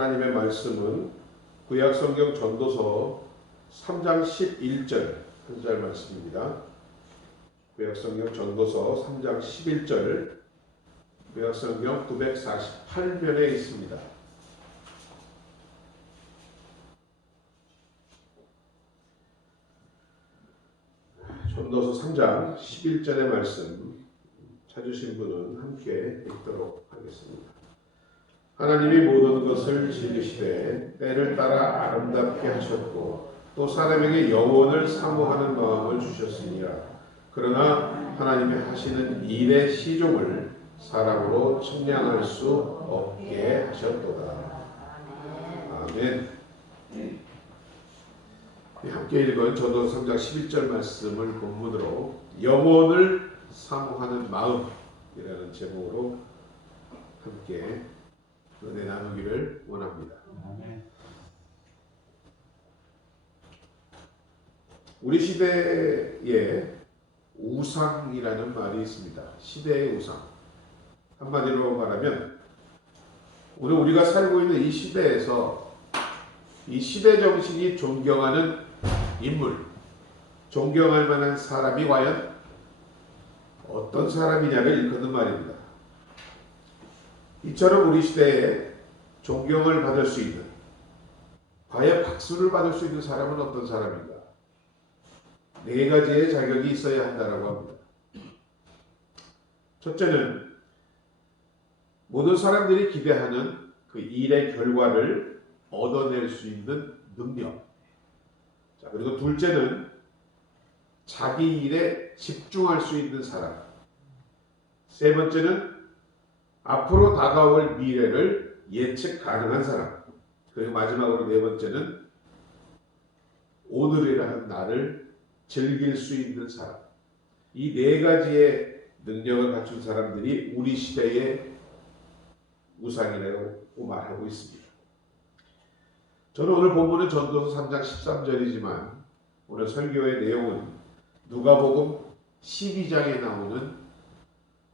하나님의 말씀은 구약성경 전도서 3장 11절 한 절 말씀입니다. 구약성경 전도서 3장 11절, 구약성경 948면에 있습니다. 전도서 3장 11절의 말씀 찾으신 분은 함께 읽도록 하겠습니다. 하나님이 모든 것을 지으시되 때를 따라 아름답게 하셨고 또 사람에게 영원을 사모하는 마음을 주셨으니라. 그러나 하나님이 하시는 일의 시종을 사람으로 측량할 수 없게 하셨도다. 아멘. 함께 읽은 전도서 3장 11절 말씀을 본문으로 영원을 사모하는 마음이라는 제목으로 함께 은혜 나누기를 원합니다. 우리 시대에 우상이라는 말이 있습니다. 시대의 우상. 한마디로 말하면 오늘 우리가 살고 있는 이 시대에서 이 시대 정신이 존경하는 인물, 존경할 만한 사람이 과연 어떤 사람이냐를 일컫는 말입니다. 이처럼 우리 시대에 존경을 받을 수 있는, 과연 박수를 받을 수 있는 사람은 어떤 사람인가? 네 가지의 자격이 있어야 한다고 합니다. 첫째는 모든 사람들이 기대하는 그 일의 결과를 얻어낼 수 있는 능력. 자, 그리고 둘째는 자기 일에 집중할 수 있는 사람. 세 번째는 앞으로 다가올 미래를 예측 가능한 사람. 그리고 마지막으로 네 번째는 오늘이라는 날을 즐길 수 있는 사람. 이 네 가지의 능력을 갖춘 사람들이 우리 시대의 우상이라고 말하고 있습니다. 저는 오늘 본문은 전도서 3장 13절이지만 오늘 설교의 내용은 누가복음 12장에 나오는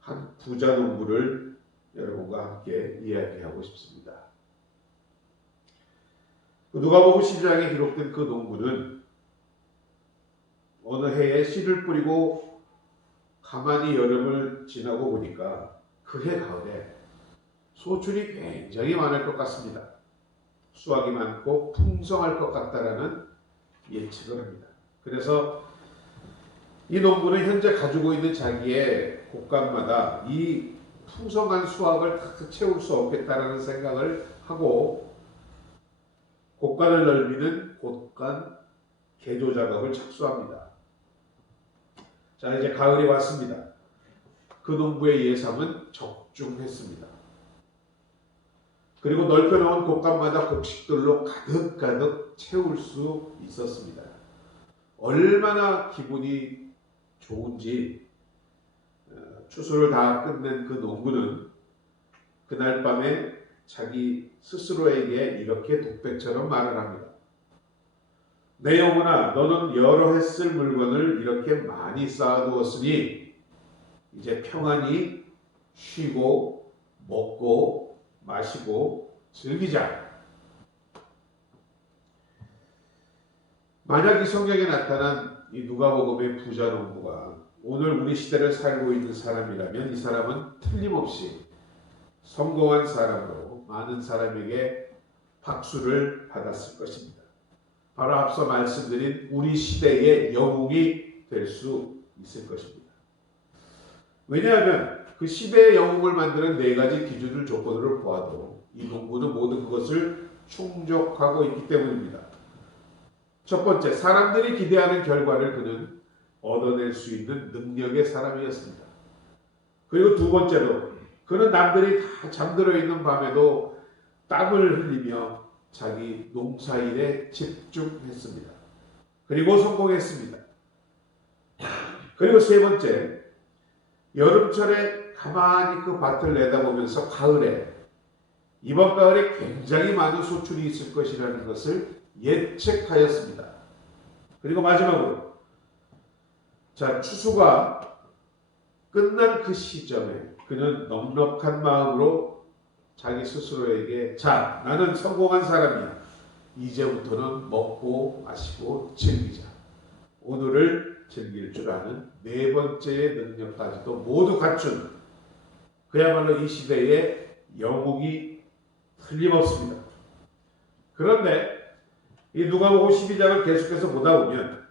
한 부자 농부를 여러분과 함께 이야기하고 싶습니다. 누가복음 12장에 기록된 그 농부는 어느 해에 씨를 뿌리고 가만히 여름을 지나고 보니까 그 해 가을에 소출이 굉장히 많을 것 같습니다. 수확이 많고 풍성할 것 같다라는 예측을 합니다. 그래서 이 농부는 현재 가지고 있는 자기의 곳간마다 이 풍성한 수확을 다 채울 수 없겠다라는 생각을 하고 곳간을 넓히는 곳간 개조 작업을 착수합니다. 자, 이제 가을이 왔습니다. 그 농부의 예상은 적중했습니다. 그리고 넓혀놓은 곳간마다 곡식들로 가득가득 채울 수 있었습니다. 얼마나 기분이 좋은지 추수를 다 끝낸 그 농부는 그날 밤에 자기 스스로에게 이렇게 독백처럼 말을 합니다. 내 영혼아, 너는 여러 해 쓸 물건을 이렇게 많이 쌓아두었으니 이제 평안히 쉬고 먹고 마시고 즐기자. 만약 이 성경에 나타난 이 누가복음의 부자 농부가 오늘 우리 시대를 살고 있는 사람이라면 이 사람은 틀림없이 성공한 사람으로 많은 사람에게 박수를 받았을 것입니다. 바로 앞서 말씀드린 우리 시대의 영웅이 될 수 있을 것입니다. 왜냐하면 그 시대의 영웅을 만드는 네 가지 기준을 조건으로 보아도 이 농부는 모든 그것을 충족하고 있기 때문입니다. 첫 번째, 사람들이 기대하는 결과를 그는 얻어낼 수 있는 능력의 사람이었습니다. 그리고 두 번째로, 그는 남들이 다 잠들어 있는 밤에도 땀을 흘리며 자기 농사일에 집중했습니다. 그리고 성공했습니다. 그리고 세 번째, 여름철에 가만히 그 밭을 내다보면서 가을에, 이번 가을에 굉장히 많은 소출이 있을 것이라는 것을 예측하였습니다. 그리고 마지막으로, 자, 추수가 끝난 그 시점에 그는 넉넉한 마음으로 자기 스스로에게 자, 나는 성공한 사람이야. 이제부터는 먹고 마시고 즐기자. 오늘을 즐길 줄 아는 네 번째의 능력까지도 모두 갖춘 그야말로 이 시대의 영웅이 틀림없습니다. 그런데 이 누가복음 12장을 계속해서 보다 보면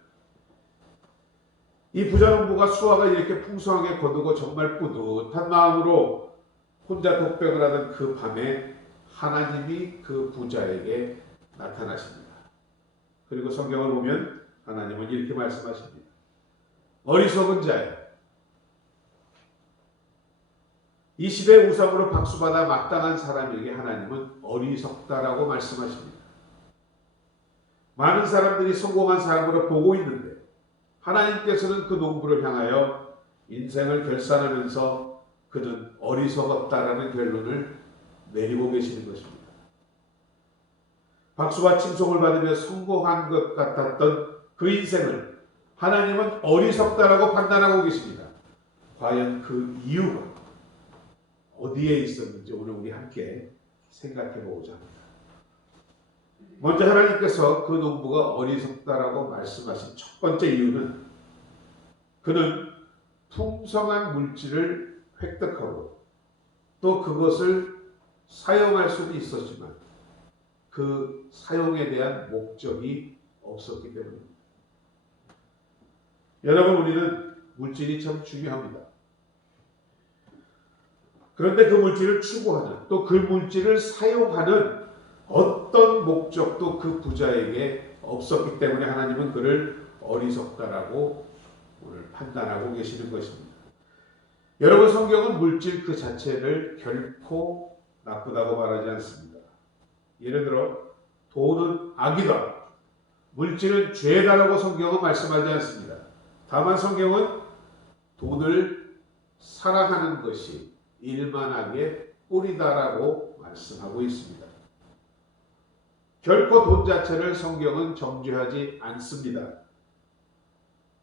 이 부자농부가 수확을 이렇게 풍성하게 거두고 정말 뿌듯한 마음으로 혼자 독백을 하던 그 밤에 하나님이 그 부자에게 나타나십니다. 그리고 성경을 보면 하나님은 이렇게 말씀하십니다. 어리석은 자여, 이 시대의 우상으로 박수받아 마땅한 사람에게 하나님은 어리석다라고 말씀하십니다. 많은 사람들이 성공한 사람으로 보고 있는데 하나님께서는 그 농부를 향하여 인생을 결산하면서 그는 어리석었다라는 결론을 내리고 계시는 것입니다. 박수와 칭송을 받으며 성공한 것 같았던 그 인생을 하나님은 어리석다라고 판단하고 계십니다. 과연 그 이유가 어디에 있었는지 오늘 우리 함께 생각해 보고자 합니다. 먼저 하나님께서 그 농부가 어리석다라고 말씀하신 첫 번째 이유는 그는 풍성한 물질을 획득하고 또 그것을 사용할 수는 있었지만 그 사용에 대한 목적이 없었기 때문입니다. 여러분, 우리는 물질이 참 중요합니다. 그런데 그 물질을 추구하는 또 그 물질을 사용하는 어떤 목적도 그 부자에게 없었기 때문에 하나님은 그를 어리석다라고 오늘 판단하고 계시는 것입니다. 여러분, 성경은 물질 그 자체를 결코 나쁘다고 말하지 않습니다. 예를 들어 돈은 악이다, 물질은 죄다라고 성경은 말씀하지 않습니다. 다만 성경은 돈을 사랑하는 것이 일만하게 뿌리다라고 말씀하고 있습니다. 결코 돈 자체를 성경은 정죄하지 않습니다.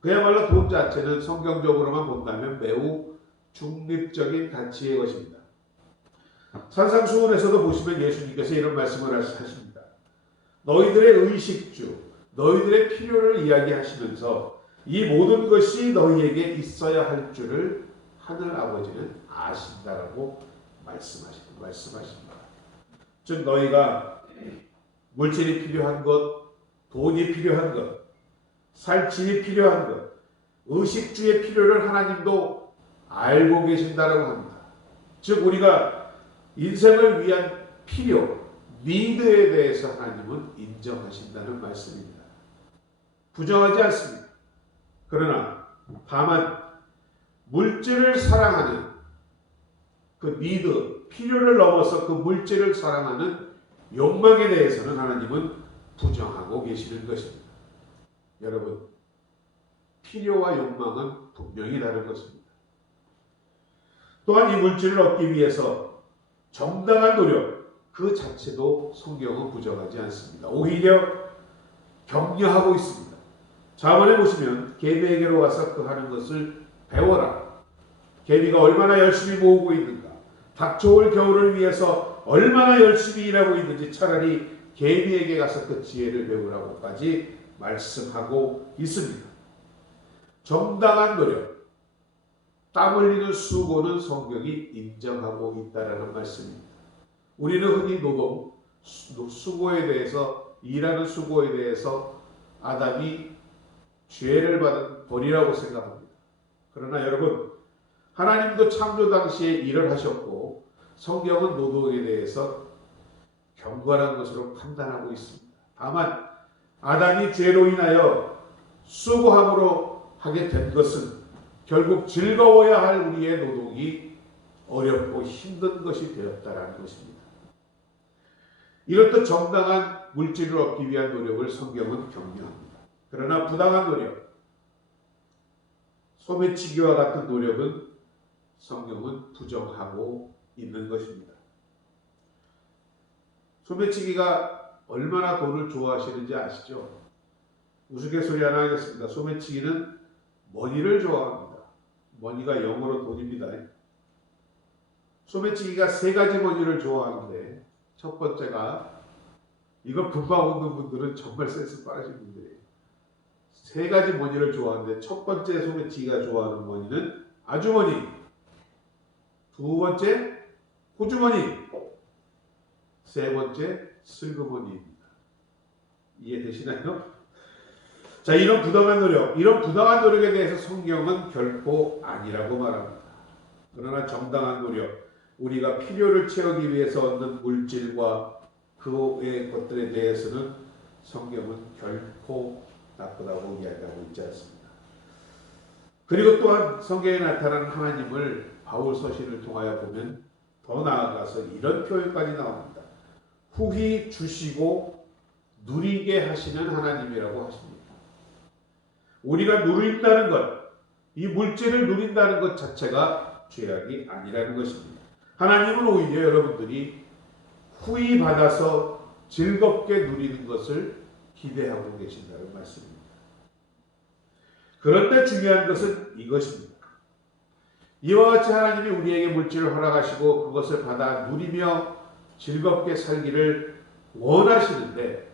그야말로 돈 자체는 성경적으로만 본다면 매우 중립적인 가치의 것입니다. 산상수훈에서도 보시면 예수님께서 이런 말씀을 하십니다. 너희들의 의식주, 너희들의 필요를 이야기하시면서 이 모든 것이 너희에게 있어야 할 줄을 하늘 아버지는 아신다라고 말씀하십니다. 즉 너희가 물질이 필요한 것, 돈이 필요한 것, 살 집이 필요한 것, 의식주의 필요를 하나님도 알고 계신다라고 합니다. 즉 우리가 인생을 위한 필요, 니드에 대해서 하나님은 인정하신다는 말씀입니다. 부정하지 않습니다. 그러나 다만 물질을 사랑하는 그 니드, 필요를 넘어서 그 물질을 사랑하는 욕망에 대해서는 하나님은 부정하고 계시는 것입니다. 여러분, 필요와 욕망은 분명히 다른 것입니다. 또한 이 물질을 얻기 위해서 정당한 노력 그 자체도 성경은 부정하지 않습니다. 오히려 격려하고 있습니다. 자문에 보시면 개미에게로 와서 그 하는 것을 배워라. 개미가 얼마나 열심히 모으고 있는가, 닥쳐올 겨울을 위해서 얼마나 열심히 일하고 있는지 차라리 개미에게 가서 그 지혜를 배우라고까지 말씀하고 있습니다. 정당한 노력, 땀 흘리는 수고는 성경이 인정하고 있다라는 말씀입니다. 우리는 흔히 노동, 수고에 대해서, 일하는 수고에 대해서 아담이 죄를 받은 벌이라고 생각합니다. 그러나 여러분, 하나님도 창조 당시에 일을 하셨고 성경은 노동에 대해서 경건한 것으로 판단하고 있습니다. 다만 아담이 죄로 인하여 수고함으로 하게 된 것은 결국 즐거워야 할 우리의 노동이 어렵고 힘든 것이 되었다라는 것입니다. 이렇듯 정당한 물질을 얻기 위한 노력을 성경은 격려합니다. 그러나 부당한 노력, 소매치기와 같은 노력은 성경은 부정하고 있는 것입니다. 소매치기가 얼마나 돈을 좋아하시는지 아시죠? 우스갯소리 하나 하겠습니다. 소매치기는 머니를 좋아합니다. 머니가 영어로 돈입니다. 소매치기가 세 가지 원인을 좋아하는데 첫 번째가 이거 금방 웃는 분들은 정말 센스 빠르신 분들이에요. 세 가지 원인을 좋아하는데 첫 번째 소매치기가 좋아하는 원인은 아주머니, 두 번째 호주머니, 세 번째 슬그머니입니다. 이해되시나요? 자, 이런 부당한 노력에 대해서 성경은 결코 아니라고 말합니다. 그러나 정당한 노력, 우리가 필요를 채우기 위해서 얻는 물질과 그 외의 것들에 대해서는 성경은 결코 나쁘다고 이야기하고 있지 않습니다. 그리고 또한 성경에 나타난 하나님을 바울 서신을 통하여 보면 더 나아가서 이런 표현까지 나옵니다. 후히 주시고 누리게 하시는 하나님이라고 하십니다. 우리가 누린다는 것, 이 물질을 누린다는 것 자체가 죄악이 아니라는 것입니다. 하나님은 오히려 여러분들이 후히 받아서 즐겁게 누리는 것을 기대하고 계신다는 말씀입니다. 그런데 중요한 것은 이것입니다. 이와 같이 하나님이 우리에게 물질을 허락하시고 그것을 받아 누리며 즐겁게 살기를 원하시는데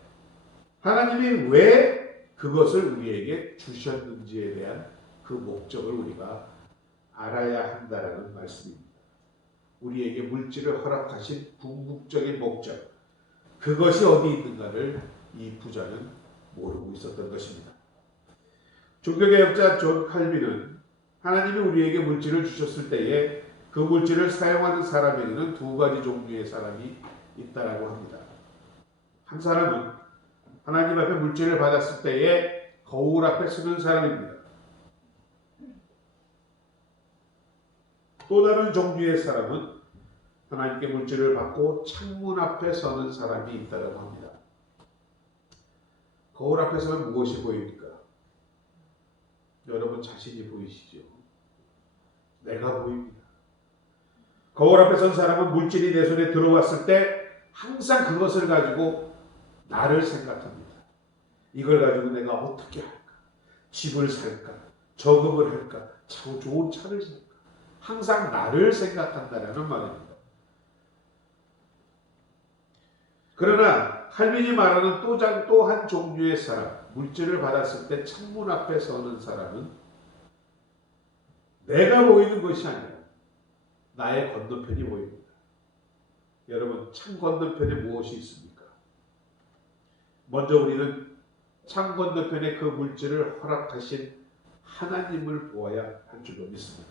하나님이 왜 그것을 우리에게 주셨는지에 대한 그 목적을 우리가 알아야 한다는 말씀입니다. 우리에게 물질을 허락하신 궁극적인 목적, 그것이 어디 있는가를 이 부자는 모르고 있었던 것입니다. 종교개혁자 존 칼빈은 하나님이 우리에게 물질을 주셨을 때에 그 물질을 사용하는 사람에게는 두 가지 종류의 사람이 있다라고 합니다. 한 사람은 하나님 앞에 물질을 받았을 때에 거울 앞에 서는 사람입니다. 또 다른 종류의 사람은 하나님께 물질을 받고 창문 앞에 서는 사람이 있다고 합니다. 거울 앞에 서면 무엇이 보입니까? 여러분 자신이 보이시죠? 내가 보입니다. 거울 앞에 선 사람은 물질이 내 손에 들어왔을 때 항상 그것을 가지고 나를 생각합니다. 이걸 가지고 내가 어떻게 할까? 집을 살까? 저금을 할까? 좋은 차를 살까? 항상 나를 생각한다는 말입니다. 그러나 칼빈이 말하는 또 한 종류의 사람, 물질을 받았을 때 창문 앞에 서는 사람은 내가 보이는 것이 아니라 나의 건너편이 보입니다. 여러분, 창 건너편에 무엇이 있습니까? 먼저 우리는 창 건너편에 그 물질을 허락하신 하나님을 보아야 할 줄로 믿습니다.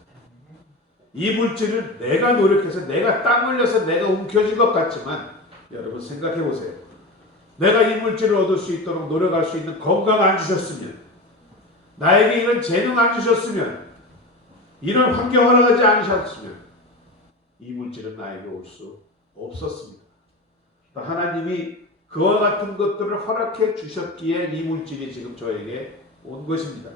이 물질을 내가 노력해서 내가 땀 흘려서 내가 움켜쥔 것 같지만 여러분 생각해 보세요. 내가 이 물질을 얻을 수 있도록 노력할 수 있는 건강 안 주셨으면, 나에게 이런 재능 안 주셨으면, 이런 환경 허락하지 않으셨으면 이 물질은 나에게 올 수 없었습니다. 하나님이 그와 같은 것들을 허락해 주셨기에 이 물질이 지금 저에게 온 것입니다.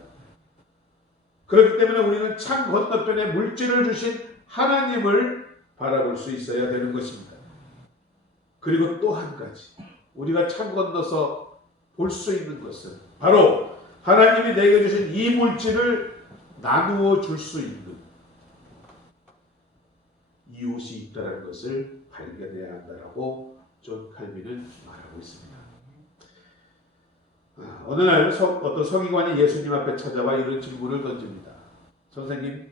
그렇기 때문에 우리는 창 건너편에 물질을 주신 하나님을 바라볼 수 있어야 되는 것입니다. 그리고 또 한 가지, 우리가 창 건너서 볼 수 있는 것은 바로 하나님이 내게 주신 이 물질을 나누어 줄 수 있는 이웃이 있다는 것을 발견해야 한다라고 존 칼빈은 말하고 있습니다. 어느 날 어떤 서기관이 예수님 앞에 찾아와 이런 질문을 던집니다. 선생님,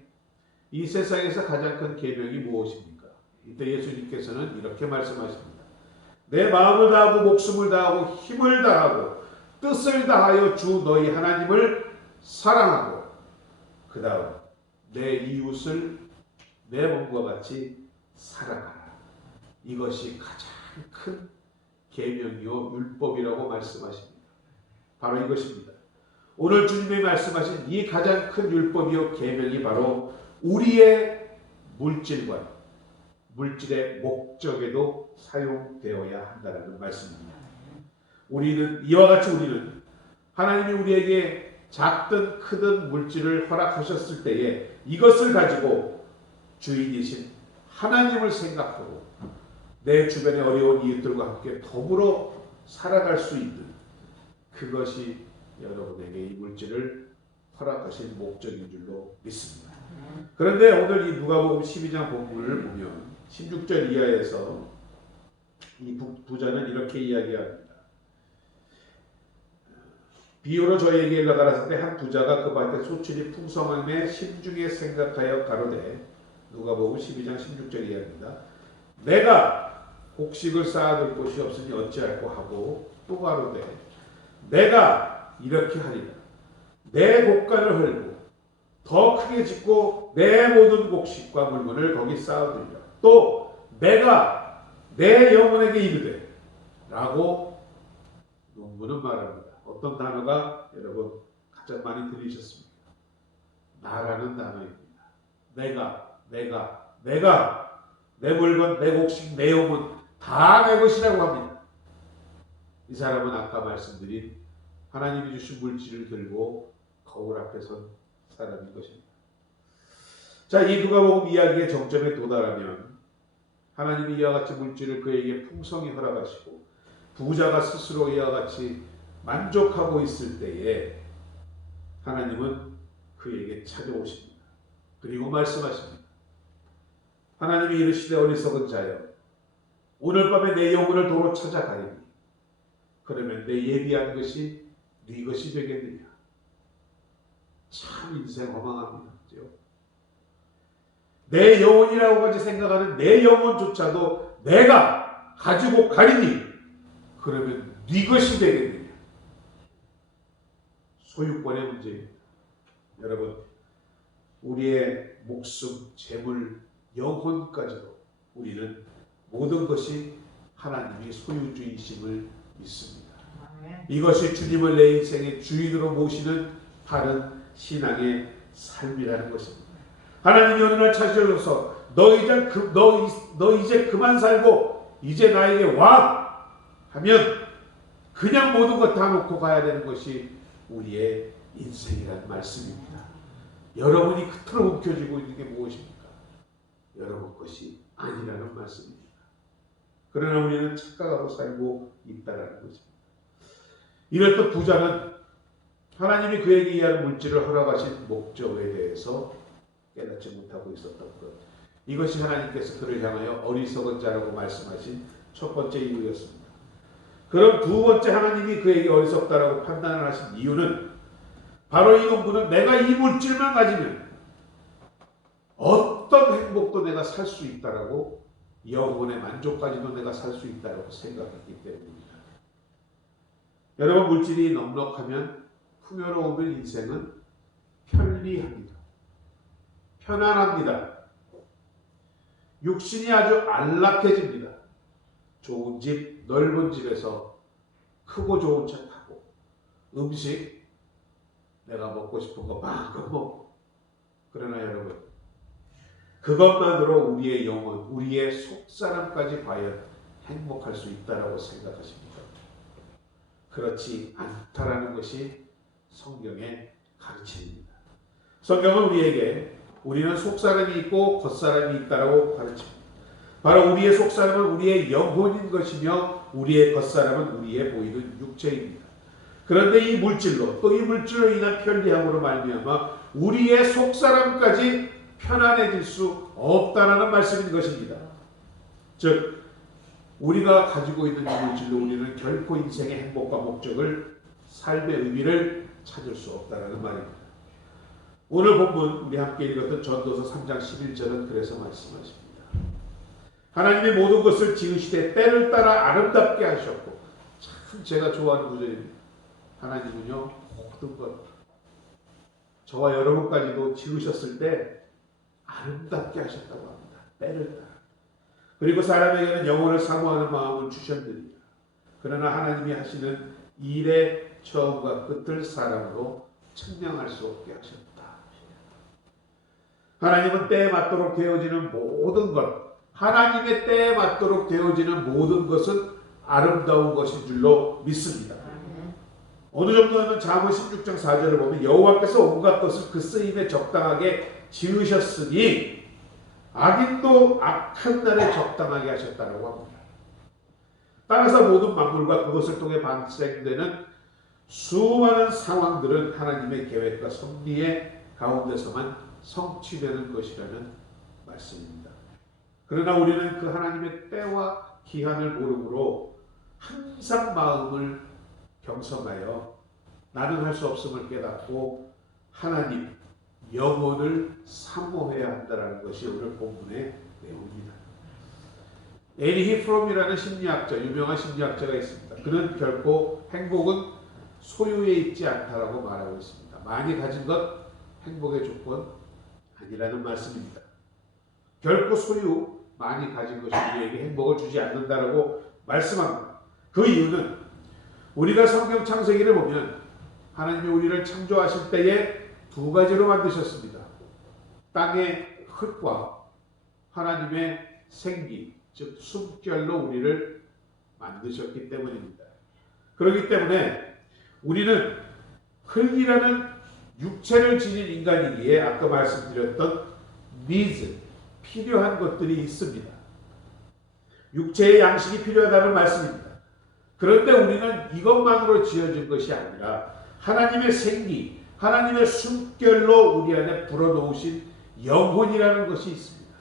이 세상에서 가장 큰 계명이 무엇입니까? 이때 예수님께서는 이렇게 말씀하십니다. 내 마음을 다하고 목숨을 다하고 힘을 다하고 뜻을 다하여 주 너희 하나님을 사랑하고 그 다음 내 이웃을 내 몸과 같이 사랑하라. 이것이 가장 큰 계명이요 율법이라고 말씀하십니다. 바로 이것입니다. 오늘 주님이 말씀하신 이 가장 큰 율법이요 계명이 바로 우리의 물질과 물질의 목적에도 사용되어야 한다는 말씀입니다. 이와 같이 우리는 하나님이 우리에게 작든 크든 물질을 허락하셨을 때에 이것을 가지고 주인이신 하나님을 생각하고 내 주변의 어려운 이웃들과 함께 더불어 살아갈 수 있는 그것이 여러분에게 이 물질을 허락하신 목적인 줄로 믿습니다. 그런데 오늘 이 누가복음 12장 본문을 보면 16절 이하에서 이 부자는 이렇게 이야기합니다. 비유로 저에게 일러가라사대 때 한 부자가 그 밭에 소출이 풍성함에 심중에 생각하여 가로되, 누가복음 12장 16절 이하입니다. 내가 곡식을 쌓아둘 곳이 없으니 어찌할꼬 하고 또 가로되, 내가 이렇게 하리라. 내 곡간을 헐고 더 크게 짓고 내 모든 곡식과 물건을 거기 쌓아두리라. 또 내가 내 영혼에게 이르되 라고 논문은 말합니다. 어떤 단어가 여러분 가장 많이 들리셨습니까? 나라는 단어입니다. 내가 내 물건, 내 곡식, 내 영혼 다 내 것이라고 합니다. 이 사람은 아까 말씀드린 하나님이 주신 물질을 들고 거울 앞에 선 사람인 것입니다. 자, 이 누가복음 이야기의 정점에 도달하면 하나님이 이와 같이 물질을 그에게 풍성히 허락하시고 부자가 스스로 이와 같이 만족하고 있을 때에 하나님은 그에게 찾아오십니다. 그리고 말씀하십니다. 하나님이 이르시되 어리석은 자여, 오늘 밤에 내 영혼을 도로 찾아가리니 그러면 내 예비한 것이 네 것이 되겠느냐. 참 인생 허망합니다. 그죠? 내 영혼이라고 까지 생각하는 내 영혼조차도 내가 가지고 가리니 그러면 네 것이 되겠느냐. 소유권의 문제입니다. 여러분, 우리의 목숨, 재물, 영혼까지도 우리는 모든 것이 하나님이 소유주이심을 믿습니다. 이것이 주님을 내 인생의 주인으로 모시는 바른 신앙의 삶이라는 것입니다. 하나님이 어느 날 찾으셔서 너 이제 그만 살고 이제 나에게 와 하면 그냥 모든 것 다 놓고 가야 되는 것이 우리의 인생이라는 말씀입니다. 여러분이 그토록 움켜쥐고 있는 게 무엇입니까? 여러분 것이 아니라는 말씀입니다. 그러나 우리는 착각하고 살고 있다는 것입니다. 이랬던 부자는 하나님이 그에게 이하는 물질을 허락하신 목적에 대해서 깨닫지 못하고 있었던 것. 이것이 하나님께서 그를 향하여 어리석은 자라고 말씀하신 첫 번째 이유였습니다. 그럼 두 번째 하나님이 그에게 어리석다라고 판단을 하신 이유는 바로 이 농부는 내가 이 물질만 가지면 어떤 행복도 내가 살 수 있다라고, 영혼의 만족까지도 내가 살 수 있다라고 생각했기 때문입니다. 여러분, 물질이 넉넉하면, 풍요로우면 인생은 편리합니다. 편안합니다. 육신이 아주 안락해집니다. 좋은 집, 넓은 집에서 크고 좋은 차 타고, 음식 내가 먹고 싶은 거 마음껏 먹고. 그러나 여러분, 그것만으로 우리의 영혼, 우리의 속사람까지 과연 행복할 수 있다라고 생각하십니까? 그렇지 않다라는 것이 성경의 가르침입니다. 성경은 우리에게 우리는 속사람이 있고 겉사람이 있다라고 가르칩니다. 바로 우리의 속사람은 우리의 영혼인 것이며 우리의 겉사람은 우리의 보이는 육체입니다. 그런데 이 물질로, 또 이 물질로 인한 편리함으로 말미암아 우리의 속사람까지 편안해질 수 없다라는 말씀인 것입니다. 즉, 우리가 가지고 있는 이 물질로 우리는 결코 인생의 행복과 목적을, 삶의 의미를 찾을 수 없다라는 말입니다. 오늘 본문 우리 함께 읽었던 전도서 3장 11절은 그래서 말씀하십니다. 하나님의 모든 것을 지으시되 때를 따라 아름답게 하셨고, 참 제가 좋아하는 구절입니다. 하나님은요, 모든 것, 저와 여러분까지도 지으셨을 때 아름답게 하셨다고 합니다. 때를 따라. 그리고 사람에게는 영혼을 사모하는 마음을 주셨느니라. 그러나 하나님이 하시는 일의 처음과 끝을 사람으로 측량할 수 없게 하셨다. 하나님은 때에 맞도록 되어지는 모든 것, 하나님의 때에 맞도록 되어지는 모든 것은 아름다운 것인 줄로 믿습니다. 어느 정도는 잠언 16장 4절을 보면 여호와께서 온갖 것을 그 쓰임에 적당하게 지으셨으니 악인도 악한 날에 적당하게 하셨다고 합니다. 땅에서 모든 만물과 그것을 통해 발생되는 수많은 상황들은 하나님의 계획과 섭리의 가운데서만 성취되는 것이라는 말씀입니다. 그러나 우리는 그 하나님의 때와 기한을 모르므로 항상 마음을 겸손하여 나는 할 수 없음을 깨닫고 하나님, 영혼을 사모해야 한다는 것이 오늘 본문의 내용입니다. 애니 히프롬이라는 심리학자, 유명한 심리학자가 있습니다. 그는 결코 행복은 소유에 있지 않다라고 말하고 있습니다. 많이 가진 것 행복의 조건 아니라는 말씀입니다. 결코 소유, 많이 가진 것이 우리에게 행복을 주지 않는다라고 말씀합니다. 그 이유는 우리가 성경 창세기를 보면 하나님이 우리를 창조하실 때에 두 가지로 만드셨습니다. 땅의 흙과 하나님의 생기, 즉 숨결로 우리를 만드셨기 때문입니다. 그렇기 때문에 우리는 흙이라는 육체를 지닌 인간이기에 아까 말씀드렸던 needs, 필요한 것들이 있습니다. 육체의 양식이 필요하다는 말씀입니다. 그런데 우리는 이것만으로 지어진 것이 아니라 하나님의 생기, 하나님의 숨결로 우리 안에 불어넣으신 영혼이라는 것이 있습니다.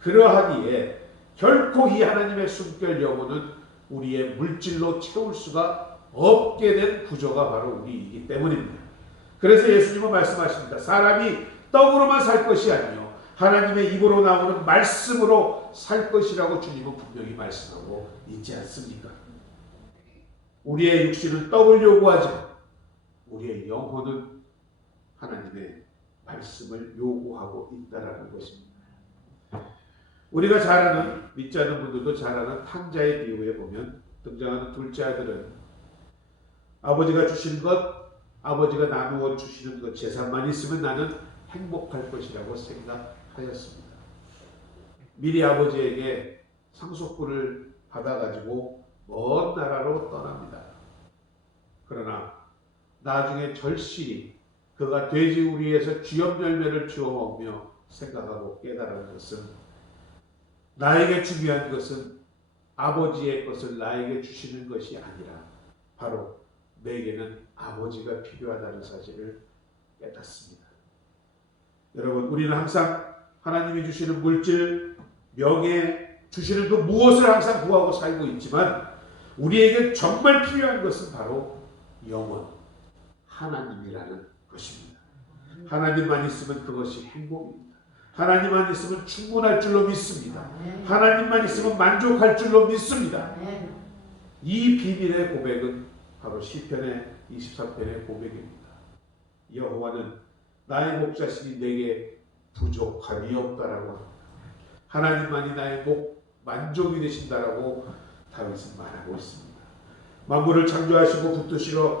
그러하기에 결코 이 하나님의 숨결 영혼은 우리의 물질로 채울 수가 없게 된 구조가 바로 우리이기 때문입니다. 그래서 예수님은 말씀하십니다. 사람이 떡으로만 살 것이 아니요 하나님의 입으로 나오는 말씀으로 살 것이라고 주님은 분명히 말씀하고 있지 않습니까? 우리의 육신은 떡을 요구하지만 우리의 영혼은 하나님의 말씀을 요구하고 있다는 것입니다. 우리가 잘 아는, 믿지 않는 분들도 잘 아는 탕자의 비유에 보면 등장하는 둘째 아들은 아버지가 주신 것, 아버지가 나누어 주시는 것, 재산만 있으면 나는 행복할 것이라고 생각하였습니다. 미리 아버지에게 상속분을 받아가지고 먼 나라로 떠납니다. 그러나 나중에 절실히 그가 돼지우리에서 쥐염 열매를 주워 먹으며 생각하고 깨달은 것은 나에게 중요한 것은 아버지의 것을 나에게 주시는 것이 아니라 바로 내게는 아버지가 필요하다는 사실을 깨닫습니다. 여러분, 우리는 항상 하나님이 주시는 물질, 명예, 주시는 그 무엇을 항상 구하고 살고 있지만 우리에게 정말 필요한 것은 바로 영원, 하나님이라는 것입니다. 하나님만 있으면 그것이 행복입니다. 하나님만 있으면 충분할 줄로 믿습니다. 하나님만 있으면 만족할 줄로 믿습니다. 이 비밀의 고백은 바로 시편의 23편의 고백입니다. 여호와는 나의 목자시니 내게 부족함이 없다라고 합니다. 하나님만이 나의 만족이 되신다라고 다윗은 말하고 있습니다. 만물을 창조하시고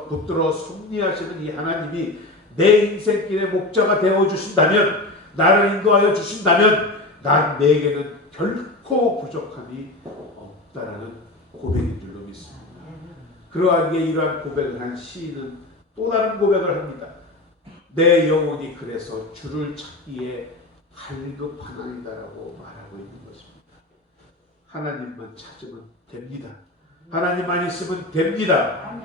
붙들어 섭리하시는 이 하나님이 내 인생길의 목자가 되어주신다면, 나를 인도하여 주신다면 내게는 결코 부족함이 없다라는 고백인 줄로 믿습니다. 그러하기에 이러한 고백을 한 시인은 또 다른 고백을 합니다. 내 영혼이 그래서 주를 찾기에 갈급하나이다라고 말하고 있는 것입니다. 하나님만 찾으면 됩니다. 하나님만 있으면 됩니다.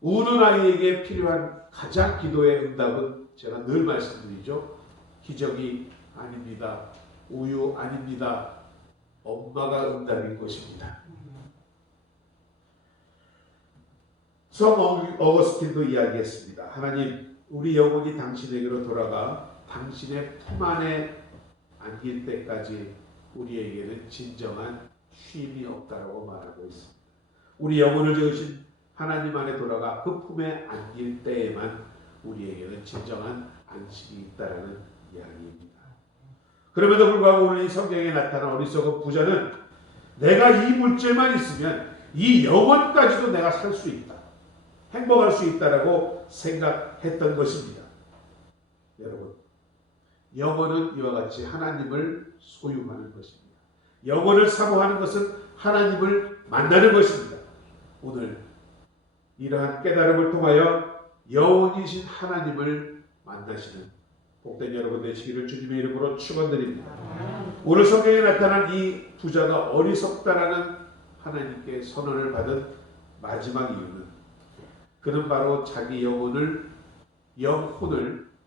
우는 아이에게 필요한 가장 기도의 응답은 제가 늘 말씀드리죠. 기적이 아닙니다. 우유 아닙니다. 엄마가 응답인 것입니다. 성 어거스틴도 이야기했습니다. 하나님, 우리 영혼이 당신에게로 돌아가 당신의 품 안에 안길 때까지 우리에게는 진정한 쉼이 없다라고 말하고 있습니다. 우리 영혼을 지으신 하나님 안에 돌아가 그 품에 안길 때에만 우리에게는 진정한 안식이 있다라는 이야기입니다. 그럼에도 불구하고 오늘 이 성경에 나타난 어리석은 부자는 내가 이 물질만 있으면 이 영혼까지도 내가 살 수 있다, 행복할 수 있다라고 생각했던 것입니다. 여러분, 영혼은 이와 같이 하나님을 소유하는 것입니다. 영혼을 사모하는 것은 하나님을 만나는 것입니다. 오늘 이러한 깨달음을 통하여 영원이신 하나님을 만나시는 복된 여러분 되시기를 주님의 이름으로 축원드립니다. 오늘 성경에 나타난 이 부자가 어리석다라는 하나님께 선언을 받은 마지막 이유는 그는 바로 자기 영혼을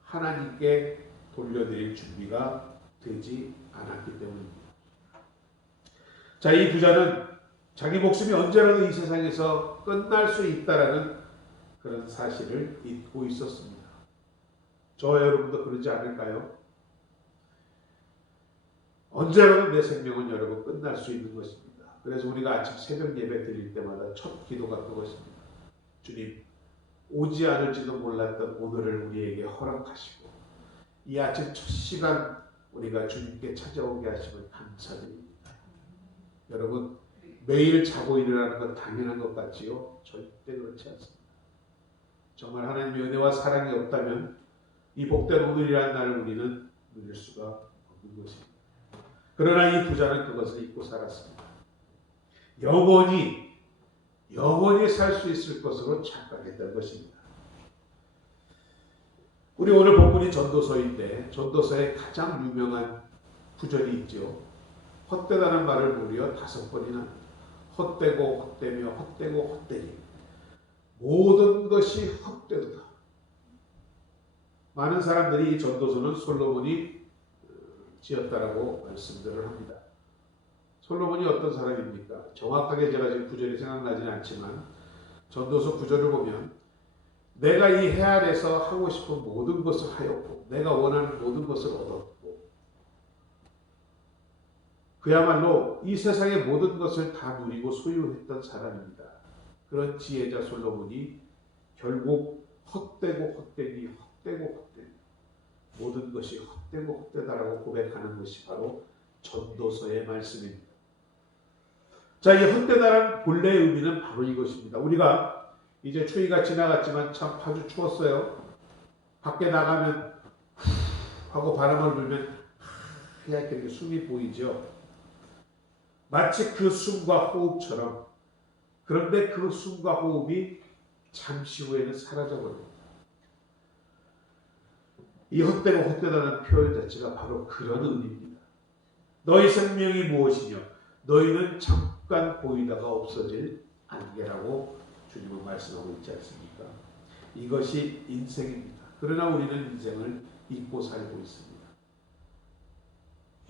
하나님께 돌려드릴 준비가 되지 않았기 때문입니다. 자, 이 부자는 자기 목숨이 언제라도 이 세상에서 끝날 수 있다라는 그런 사실을 잊고 있었습니다. 저와 여러분도 그러지 않을까요? 언제라도 내 생명은 여러분 끝날 수 있는 것입니다. 그래서 우리가 아침 새벽 예배 드릴 때마다 첫 기도가 그것입니다. 주님, 오지 않을지도 몰랐던 오늘을 우리에게 허락하시고 이 아침 첫 시간 우리가 주님께 찾아오게 하시면 감사드립니다. 여러분, 매일 자고 일어나는 건 당연한 것 같지요? 절대 그렇지 않습니다. 정말 하나님의 은혜와 사랑이 없다면 이 복된 오늘이라는 날을 우리는 누릴 수가 없는 것입니다. 그러나 이 부자는 그것을 잊고 살았습니다. 영원히 살 수 있을 것으로 착각했던 것입니다. 우리 오늘 본문이 전도서인데 전도서에 가장 유명한 구절이 있죠. 헛되다는 말을 무려 5번이나 헛되고 헛되며 헛되고 헛되니 모든 것이 헛되도다. 많은 사람들이 이 전도서는 솔로몬이 지었다라고 말씀들을 합니다. 솔로몬이 어떤 사람입니까? 정확하게 제가 지금 구절이 생각나지는 않지만 전도서 구절을 보면 내가 이 해안에서 하고 싶은 모든 것을 하였고 내가 원하는 모든 것을 얻었고 그야말로 이 세상의 모든 것을 다 누리고 소유했던 사람입니다. 그런 지혜자 솔로몬이 결국 헛되고 헛되니 헛되고 헛되니 모든 것이 헛되고 헛되다라고 고백하는 것이 바로 전도서의 말씀입니다. 자, 이 헛되다라는 본래의 의미는 바로 이것입니다. 우리가 이제 추위가 지나갔지만 참 아주 추웠어요. 밖에 나가면 하고 바람을 불면 하얗게 이렇게 숨이 보이죠. 마치 그 숨과 호흡처럼. 그런데 그 숨과 호흡이 잠시 후에는 사라져버립니다. 이 헛되고 헛되다는 표현 자체가 바로 그런 의미입니다. 너희 생명이 무엇이냐? 너희는 잠깐 보이다가 없어질 안개라고 주님은 말씀하고 있지 않습니까? 이것이 인생입니다. 그러나 우리는 인생을 잊고 살고 있습니다.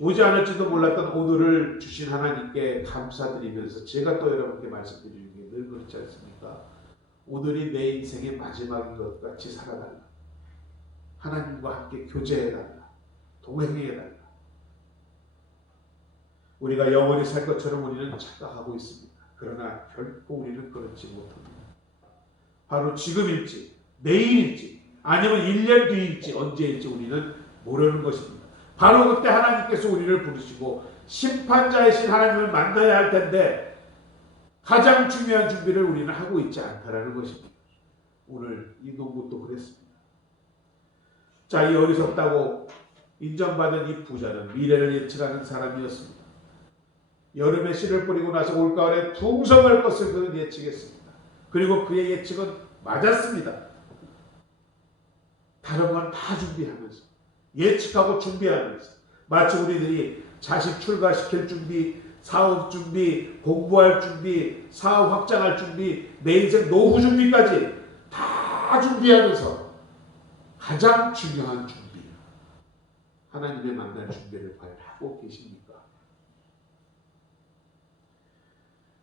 오지 않을지도 몰랐던 오늘을 주신 하나님께 감사드리면서 제가 또 여러분께 말씀드리는 게 늘 그렇지 않습니까? 오늘이 내 인생의 마지막인 것 같이 살아달라. 하나님과 함께 교제해달라. 동행해달라. 우리가 영원히 살 것처럼 우리는 착각하고 있습니다. 그러나 결코 우리는 그렇지 못합니다. 바로 지금일지 내일일지 아니면 1년 뒤일지 언제일지 우리는 모르는 것입니다. 바로 그때 하나님께서 우리를 부르시고 심판자이신 하나님을 만나야 할 텐데 가장 중요한 준비를 우리는 하고 있지 않다라는 것입니다. 오늘 이 농부도 그랬습니다. 자, 이 어리석다고 인정받은 이 부자는 미래를 예측하는 사람이었습니다. 여름에 씨를 뿌리고 나서 올가을에 풍성할 것을 그는 예측했습니다. 그리고 그의 예측은 맞았습니다. 다른 건 다 준비하면서 예측하고 준비하면서 마치 우리들이 자식 출가시킬 준비, 사업 준비, 공부할 준비, 사업 확장할 준비, 내 인생 노후 준비까지 다 준비하면서 가장 중요한 준비, 하나님의 만날 준비를 과연 하고 계십니까?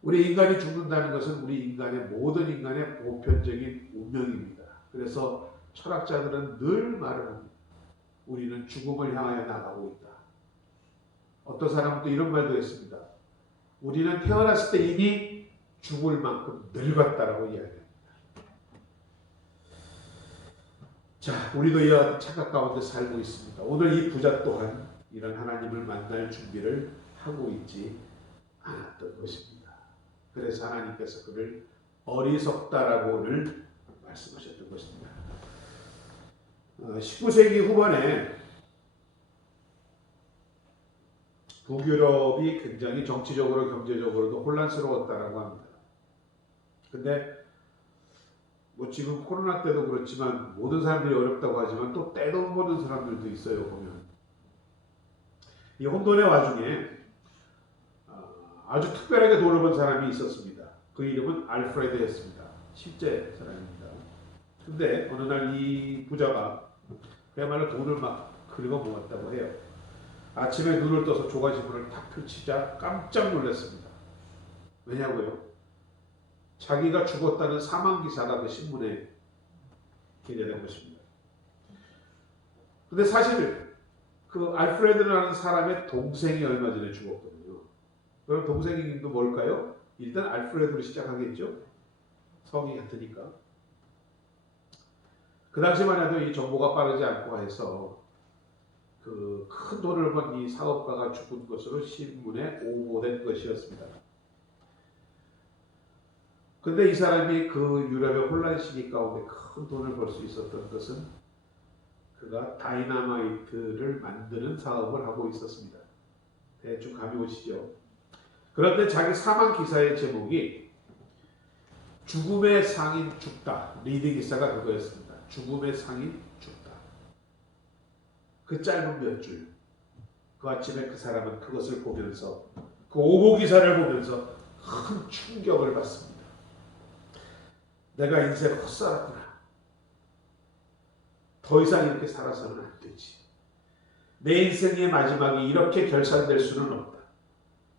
우리 인간이 죽는다는 것은 우리 인간의 모든 인간의 보편적인 운명입니다. 그래서 철학자들은 늘 말을 합니다. 우리는 죽음을 향하여 나가고 있다. 어떤 사람은 또 이런 말도 했습니다. 우리는 태어났을 때 이미 죽을 만큼 늙었다라고 이야기합니다. 자, 우리도 이와 착각 가운데 살고 있습니다. 오늘 이 부자 또한 이런 하나님을 만날 준비를 하고 있지 않았던 것입니다. 그래서 하나님께서 그를 어리석다라고 오늘 말씀하셨던 것입니다. 19세기 후반에 북유럽이 굉장히 정치적으로 경제적으로도 혼란스러웠다라고 합니다. 근데 뭐 지금 코로나 때도 그렇지만 모든 사람들이 어렵다고 하지만 또 때도 못 보는 사람들도 있어요. 보면 이 혼돈의 와중에 아주 특별하게 돈을 번 사람이 있었습니다. 그 이름은 알프레드였습니다. 실제 사람입니다. 근데 어느 날 이 부자가 그야말로 돈을 막 긁어 모았다고 해요. 아침에 눈을 떠서 조간신문을 탁 펼치자 깜짝 놀랐습니다. 왜냐고요? 자기가 죽었다는 사망기사가 그 신문에 게재된 것입니다. 근데 사실 그 알프레드라는 사람의 동생이 얼마 전에 죽었거든요. 그럼 동생 이름도 뭘까요? 일단 알프레드로 시작하겠죠. 성이 같으니까. 그 당시만 해도 이 정보가 빠르지 않고 해서 그 큰 돈을 번 이 사업가가 죽은 것으로 신문에 오보된 것이었습니다. 근데 이 사람이 그 유럽의 혼란 시기 가운데 큰 돈을 벌 수 있었던 것은 그가 다이나마이트를 만드는 사업을 하고 있었습니다. 대충 감이 오시죠? 그런데 자기 사망 기사의 제목이 죽음의 상인 죽다. 리드 기사가 그거였습니다. 죽음의 상인 죽다. 그 짧은 몇 줄. 그 아침에 그 사람은 그것을 보면서 그 오보 기사를 보면서 큰 충격을 받습니다. 내가 인생을 헛살았구나. 더 이상 이렇게 살아서는 안 되지. 내 인생의 마지막이 이렇게 결산될 수는 없다.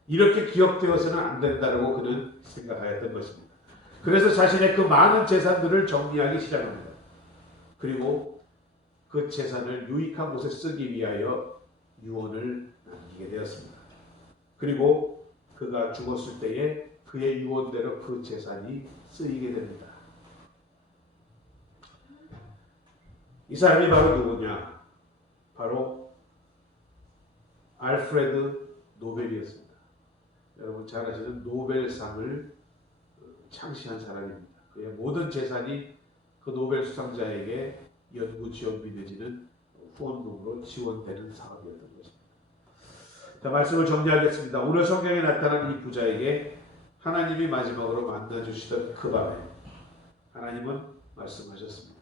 이렇게 기억되어서는 안 된다고 그는 생각하였던 것입니다. 그래서 자신의 그 많은 재산들을 정리하기 시작합니다. 그리고 그 재산을 유익한 곳에 쓰기 위하여 유언을 남기게 되었습니다. 그리고 그가 죽었을 때에 그의 유언대로 그 재산이 쓰이게 됩니다. 이 사람이 바로 누구냐? 바로 알프레드 노벨이었습니다. 여러분 잘 아시는 노벨상을 창시한 사람입니다. 그의 모든 재산이 그 노벨 수상자에게 연구 지원비 내지는 후원금으로 지원되는 사업이었던 것입니다. 자, 말씀을 정리하겠습니다. 오늘 성경에 나타난 이 부자에게 하나님이 마지막으로 만나주시던 그 밤에 하나님은 말씀하셨습니다.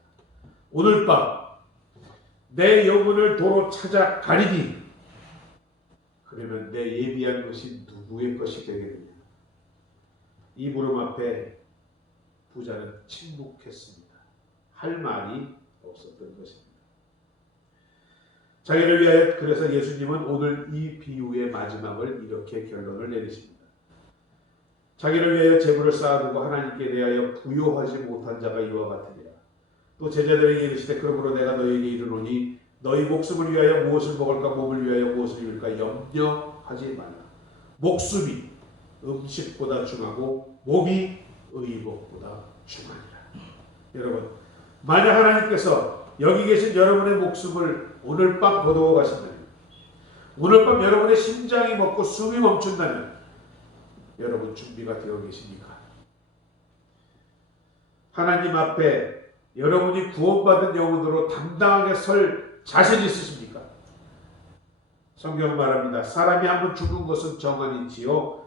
오늘 밤 내 영혼을 도로 찾아가리니 그러면 내 예비한 것이 누구의 것이 되겠느냐. 이 물음 앞에 부자는 침묵했습니다. 할 말이 없었던 것입니다. 자기를 위하여 그래서 예수님은 오늘 이 비유의 마지막을 이렇게 결론을 내리십니다. 자기를 위하여 재물을 쌓아두고 하나님께 대하여 부요하지 못한 자가 이와 같으리라. 또 제자들에게 이르시되 그러므로 내가 너희에게 이르노니 너희 목숨을 위하여 무엇을 먹을까 몸을 위하여 무엇을 입을까 염려하지 말라. 목숨이 음식보다 중하고 몸이 의복보다 중하니라. 여러분, 만약 하나님께서 여기 계신 여러분의 목숨을 오늘 밤 거두어 가신다면, 오늘 밤 여러분의 심장이 멎고 숨이 멈춘다면 여러분 준비가 되어 계십니까? 하나님 앞에 여러분이 구원받은 영혼으로 당당하게 설 자신 있으십니까? 성경 말합니다. 사람이 한번 죽은 것은 정한이지요